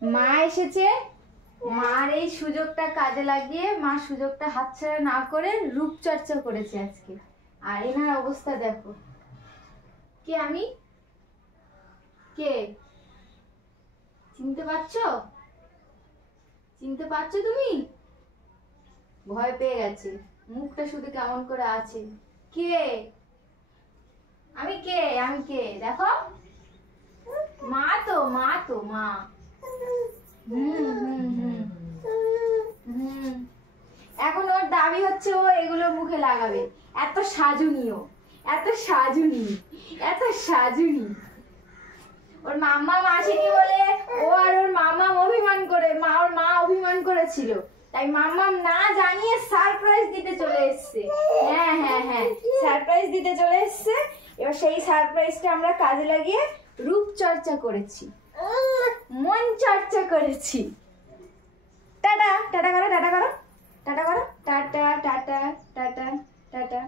মা এসেছে, মার এই সুযোগটা কাজে লাগিয়ে মা সুযোগটা হাতছাড়া না করে রূপচর্চা করেছে আজকে। আর এনার অবস্থা দেখো। কে আমি? কে? চিনতে পারছো? চিনতে পারছো তুমি? ভয় পেয়ে গেছে, মুখটা শুধু কেমন করে আছে। কে আমি? কে আমি? কে দেখো, মা তো, মা তো, মা। এখন ওর দাবি হচ্ছে ও এগুলো মুখে লাগাবে। এত সাজুনি, ও এত সাজুনি, এত সাজুনি। ওর মাম্মা আসেনি বলে ও আর ওর মাম্মা অভিমান করে, ওর মা অভিমান করেছিল, তাই মাম্মা না জানিয়ে সারপ্রাইজ দিতে চলে এসছে। হ্যাঁ হ্যাঁ হ্যাঁ, সারপ্রাইজ দিতে চলে এসছে। এবার সেই সারপ্রাইজটা আমরা কাজে লাগিয়ে রূপচর্চা করেছি, মন চর্চা করেছি। টাটা টাটা করো, টাটা করো, টাটা করো, টাটা টাটা টাটা টাটা।